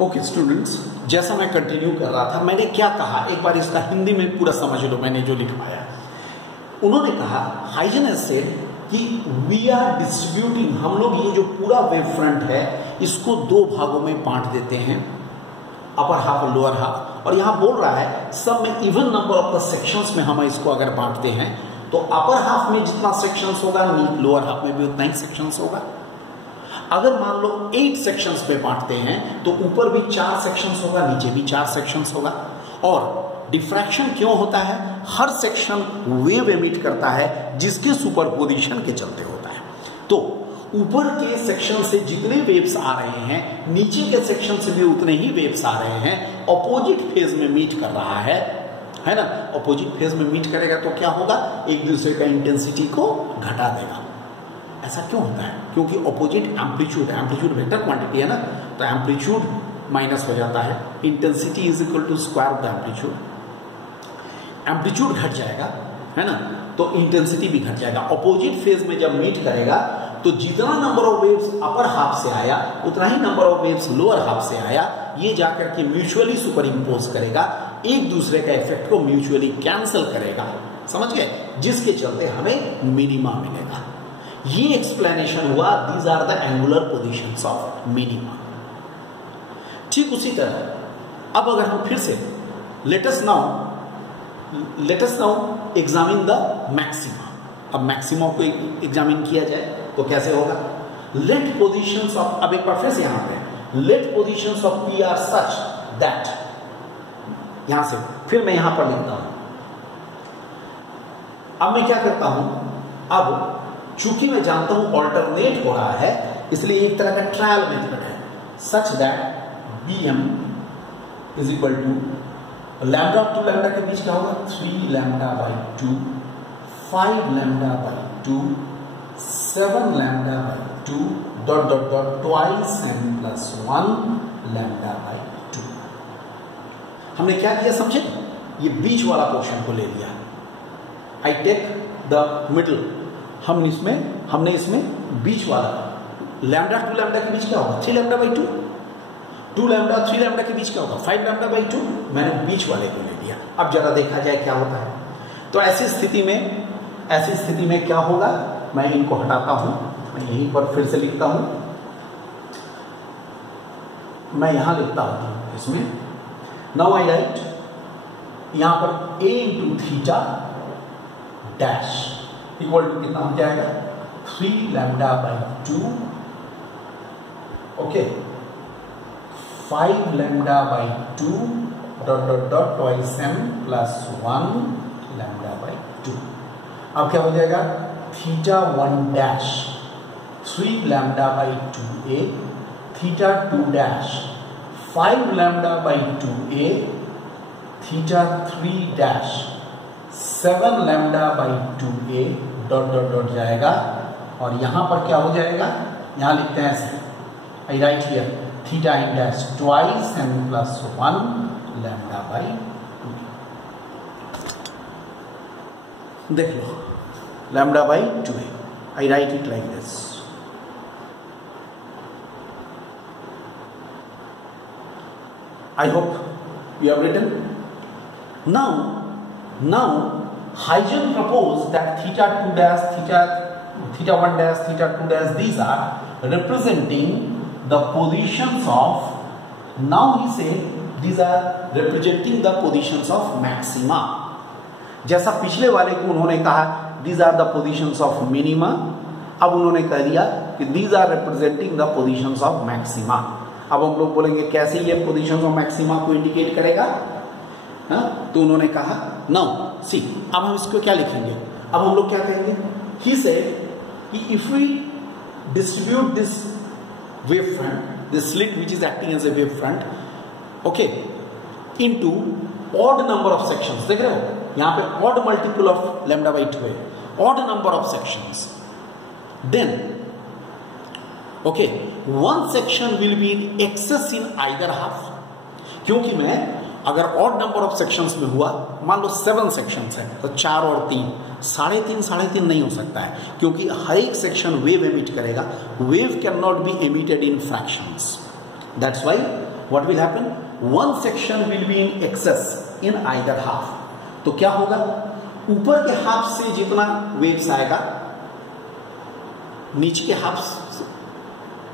Okay students, जैसा मैं continue कर रहा था, मैंने क्या कहा एक बार इसका हिंदी में पूरा समझ लो। मैंने जो लिखवाया, उन्होंने कहा हाइजन हैज सेड कि वी आर डिस्ट्रीब्यूटिंग, हम लोग ये जो पूरा वेव फ्रंट है इसको दो भागों में बांट देते हैं, अपर हाफ और लोअर हाफ। और यहां बोल रहा है सब में even number of the sections में हम इसको अगर बांटते हैं तो अपर हाफ में जितना सेक्शंस होगा लोअर हाफ में भी उतना ही सेक्शंस होगा। अगर मान लो 8 सेक्शंस पे बांटते हैं तो ऊपर भी 4 सेक्शंस होगा, नीचे भी 4 सेक्शंस होगा। और डिफ्रैक्शन क्यों होता है? हर सेक्शन वेव एमिट करता है जिसके सुपरपोजिशन के चलते होता है। तो ऊपर के सेक्शन से जितने वेव्स आ रहे हैं नीचे के सेक्शन से भी उतने ही वेव्स आ रहे हैं, अपोजिट फेज में मीट कर रहा है ना। अपोजिट फेज में मीट करेगा तो क्या होगा, एक दूसरे का इंटेंसिटी को घटा देगा। ऐसा क्यों होता है? क्योंकि अपोजिट एम्पलीट्यूड वेक्टर क्वांटिटी है ना, तो एम्पलीट्यूड माइनस हो जाता है, intensity is equal to square of the amplitude. Amplitude घट जाएगा है ना, तो इंटेंसिटी भी घट जाएगा। अपोजिट फेज में जब मीट करेगा तो जितना number of waves upper half से आया उतना ही number of waves lower half से आया, ये जाकर के म्यूचुअली सुपर इम्पोज करेगा, एक दूसरे का इफेक्ट को म्यूचुअली कैंसिल करेगा, समझ गए, जिसके चलते हमें मिनिमा मिलेगा। ये एक्सप्लेनेशन हुआ, these are the angular positions of minima. ठीक उसी तरह अब अगर हम फिर से let us now examine the maxima. अब मैक्सिमा को एग्जामिन किया जाए तो कैसे होगा? लेट पोजीशंस ऑफ, अब एक बार फिर से यहां पे let positions of P R such that, यहां से फिर मैं यहां पर लिखता हूं। अब मैं क्या करता हूं, अब चूंकि मैं जानता हूं ऑल्टरनेट हो रहा है इसलिए एक तरह का ट्रायल मेथड है, such that bm is equal to lambda to lambda के बीच क्या होगा, 3 lambda by 2, 5 lambda by 2, 7 lambda by 2 dot dot dot twice n plus 1 lambda by 2। हमने क्या किया समझे? ये बीच वाला पोर्शन को ले लिया, आई टेक द मिडल। हमने इसमें बीच वाला लैम्डा टू लैम्डा के बीच क्या होगा, 3 लैम्डा बाई 2, 2 लैम्डा 3 लैम्डा के बीच क्या होगा, 5 लैम्डा बाई 2। मैंने बीच वाले को ले लिया। अब जरा देखा जाए क्या होता है। तो ऐसी स्थिति में क्या होगा, मैं इनको हटाता हूं, मैं यहीं पर फिर से लिखता हूं, मैं यहां लिखता हूं इसमें, नाउ आई राइट यहां पर a into theta dash equal to कितना हो जाएगा, 3 lambda by 2, okay, 5 lambda by 2 dot dot dot twice m plus 1 lambda by 2। अब क्या हो जाएगा, theta 1 dash 3 lambda by 2a, theta 2 dash 5 lambda by 2a, theta 3 dash 7 lambda by 2a dot dot dot जाएगा। और यहां पर क्या हो जाएगा, यहां लिखते हैं ऐसे, I write here theta in dash twice m plus 1 lambda by 2। देख लो, lambda by 2a, I write it like this. I hope you have written. Now Huygens proposed that theta 2 dash, theta 1 dash, theta 2 dash, these are representing the positions of, now he said these are representing the positions of maxima। जैसा पिछले वाले को उन्होंने कहा these are the positions of minima, अब उन्होंने कह दिया कि these are representing the positions of maxima। अब हम लोग बोलेंगे कैसे ये positions of maxima को इंडिकेट करेगा, तो उन्होंने कहा नाउ सी, अब हम इसको क्या लिखेंगे, अब हम लोग क्या कहेंगे, ही सेड कि if we distribute this wave front, this slit which is acting as a wave front, okay, into odd number of sections, देख रहे हो यहां पे odd multiple of lambda by 2 है, odd number of sections, then okay one section will be in excess in either half. क्योंकि मैं अगर odd number of sections में हुआ, मान लो 7 सेक्शंस है तो 4 और 3, 3.5 नहीं हो सकता है, क्योंकि हर एक सेक्शन वेव एमिट करेगा। Wave can not be emitted in fractions, that's why what will happen, one section will be in excess in either half. तो क्या होगा, ऊपर के हाफ से जितना वेव्स आएगा नीचे के हाफ से,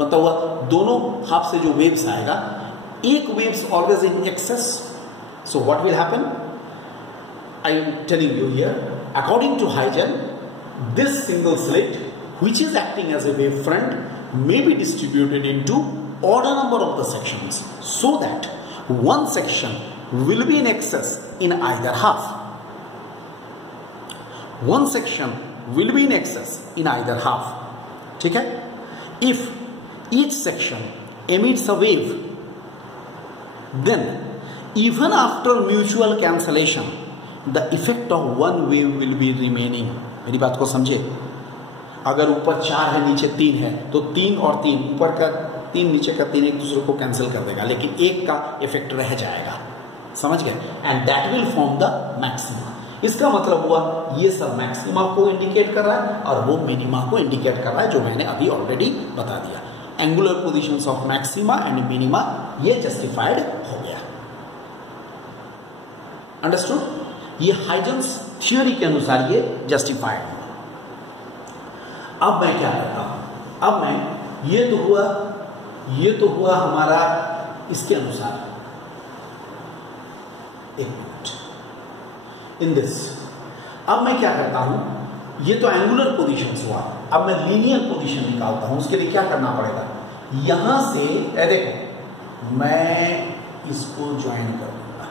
मतलब हुआ दोनों हाफ से जो वेव्स आएगा, एक waves always in excess. So what will happen, I am telling you here, according to Huygens, this single slit which is acting as a wave front may be distributed into odd number of the sections so that one section will be in excess in either half. One section will be in excess in either half. ठीक है? If each section emits a wave, then even after mutual cancellation, the effect of one wave will be remaining. मेरी बात को समझे? अगर ऊपर 4 है नीचे 3 है तो 3 और 3, ऊपर का 3 नीचे का 3 एक दूसरे को कैंसिल कर देगा, लेकिन एक का इफेक्ट रह जाएगा। समझ गए? And that will form the maxima. इसका मतलब हुआ ये सब मैक्सिमा को इंडिकेट कर रहा है और वो मिनिमा को इंडिकेट कर रहा है, जो मैंने अभी ऑलरेडी बता दिया। Angular positions of maxima and minima ये जस्टिफाइड हो गया। अंडरस्टूड? ये हाइजेंस थ्योरी के अनुसार ये जस्टिफाइड। अब मैं क्या करता हूं, अब मैं ये तो हुआ हमारा इसके अनुसार, एक मिनट इन दिस। अब मैं क्या करता हूं, ये तो एंगुलर पोजीशंस हुआ, अब मैं लीनियर पोजीशन निकालता हूं। उसके लिए क्या करना पड़ेगा, यहां से देखो मैं इसको ज्वाइन कर दूंगा,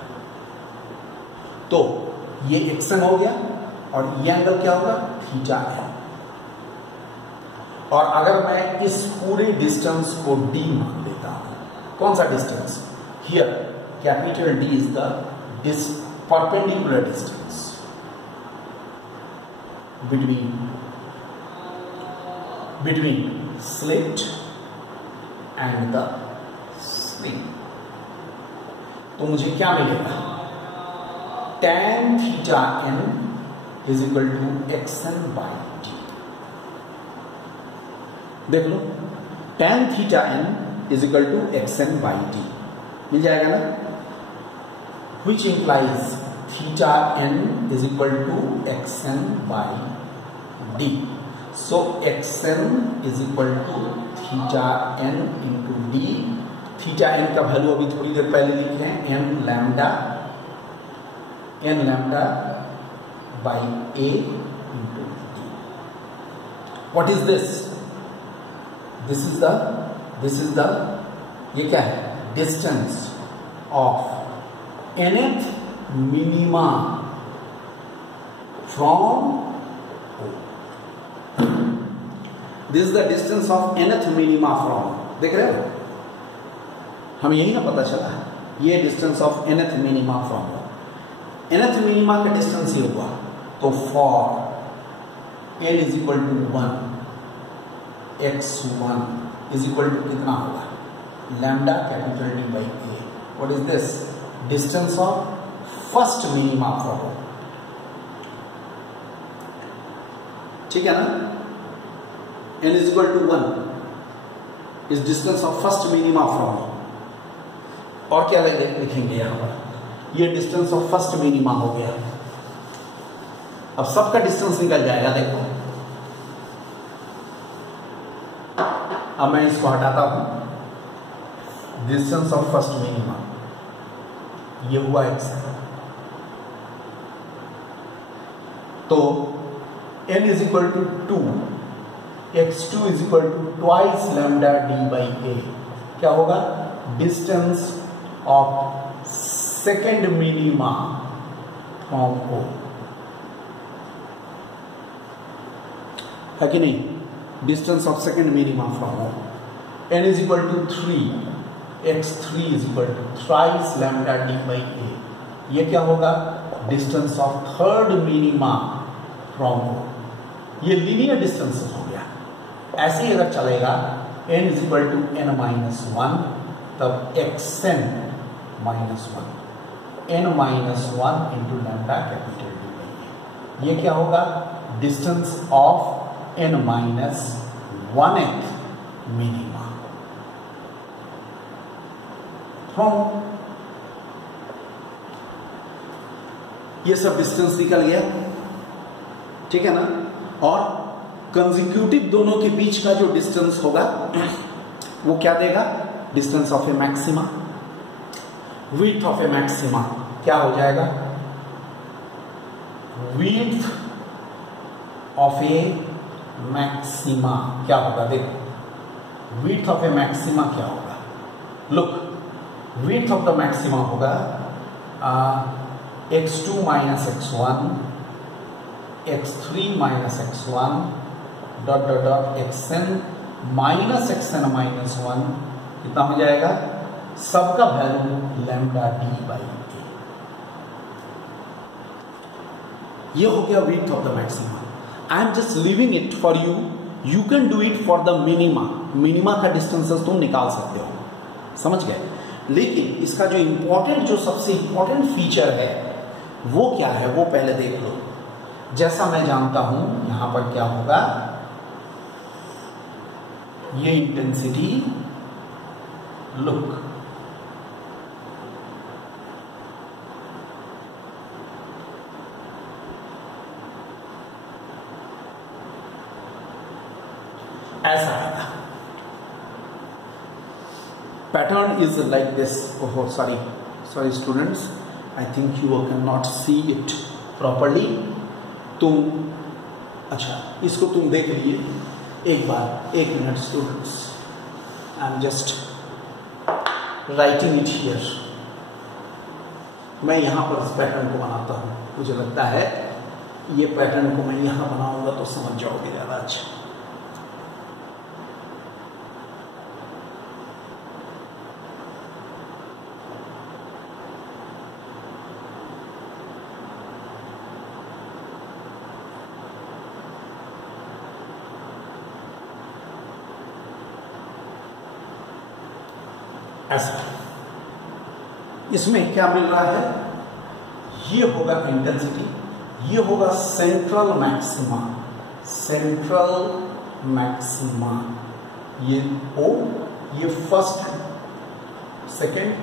तो ये एक्सएम हो गया और ये एंगल क्या होगा, थीटा है। और अगर मैं इस पूरे डिस्टेंस को d मान लेता हूं, कौन सा distance, here capital D is the perpendicular distance between slit and the sling, तो मुझे क्या मिलेगा, tan theta n is equal to xn by d। देख लो, tan theta n is equal to xn by d मिल जाएगा ना, which implies theta n is equal to xn by d। so xn is equal to theta n into d। theta n का value अभी थोड़ी देर पहले लिखे हैं, n lambda by a into d। what is this, this is the ये क्या है, distance of nth minima from O। This is the distance of nth minima from, देख रहे हो, हमें यही ना पता चला है, ये distance of nth minima from O। nth minima का डिस्टेंस ये हुआ, तो for n is equal to 1, x1 is equal to कितना होगा, lambda capital D by A। What is this, distance of first minima from O। ठीक है ना, n is equal to 1 is distance of first minima from O। और क्या लिखेंगे यहां पर, ये डिस्टेंस ऑफ फर्स्ट मिनिमा हो गया। अब सबका डिस्टेंस निकल जाएगा, देखो अब मैं इसको हटाता हूं, डिस्टेंस ऑफ फर्स्ट मिनिमा ये हुआ x, तो n is equal to 2, x2 is equal to twice lambda d by a। क्या होगा, distance of second minima from O, है कि नहीं, distance of second minima from O। n is equal to 3, x3 is equal to thrice lambda d by a। ये क्या होगा, distance of third minima from O। ये linear distance हो गया। ऐसे ही अगर चलेगा, n is equal to n minus 1, तब xn minus 1, n minus 1 into lambda capital D by a। ये क्या होगा, distance of n minus 1th minima. From, ये सब डिस्टेंस निकल गया, ठीक है ना। और कंसेक्यूटिव दोनों के बीच का जो डिस्टेंस होगा वो क्या देगा, distance of A maxima, width of A maxima क्या हो जाएगा, विड्थ ऑफ ए मैक्सिमा क्या होगा, देखो विड्थ ऑफ ए मैक्सिमा क्या होगा, look width of the maxima होगा x2 minus x1 x3 minus x1 dot dot dot xn minus xn minus 1 कितना हो जाएगा, सबका वैल्यू लैम्डा डी बाई ए। ये हो गया width of the maxima. I am just leaving it for you, you can do it for the minima. Minima का distances तुम निकाल सकते हो, समझ गए। लेकिन इसका जो इंपॉर्टेंट, जो सबसे इंपॉर्टेंट फीचर है वो क्या है, वो पहले देख लो। जैसा मैं जानता हूं यहां पर क्या होगा, ये इंटेंसिटी, लुक ऐसा आएगा, pattern is like this. Oh sorry students, I think you can not see it properly. तुम अच्छा इसको तुम देख लिए एक बार, 1 minute students, I am just writing it here. मैं यहां पर इस पैटर्न को बनाता हूं, मुझे लगता है ये पैटर्न को मैं यहां बनाऊंगा तो समझ जाओगे ज्यादा अच्छा। ऐसा इसमें क्या मिल रहा है, ये होगा इंटेंसिटी, ये होगा सेंट्रल मैक्सिमा, सेंट्रल मैक्सिमा, ये ओ, ये first second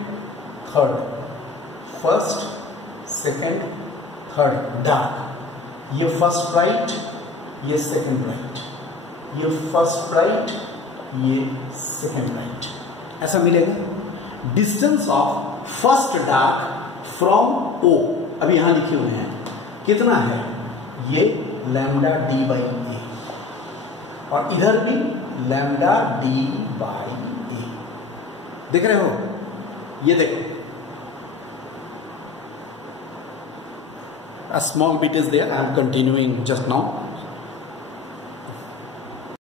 third, first second third dark, ये फर्स्ट राइट, ये सेकेंड राइट, ये फर्स्ट राइट, ये सेकेंड राइट, ऐसा मिलेगा। Distance of first dark from O अभी यहां लिखे हुए हैं, कितना है, ये लैम्डा डी बाई ए, और इधर भी लैम्डा डी बाई ए, देख रहे हो, ये देखो a small bit is there, I am continuing just now।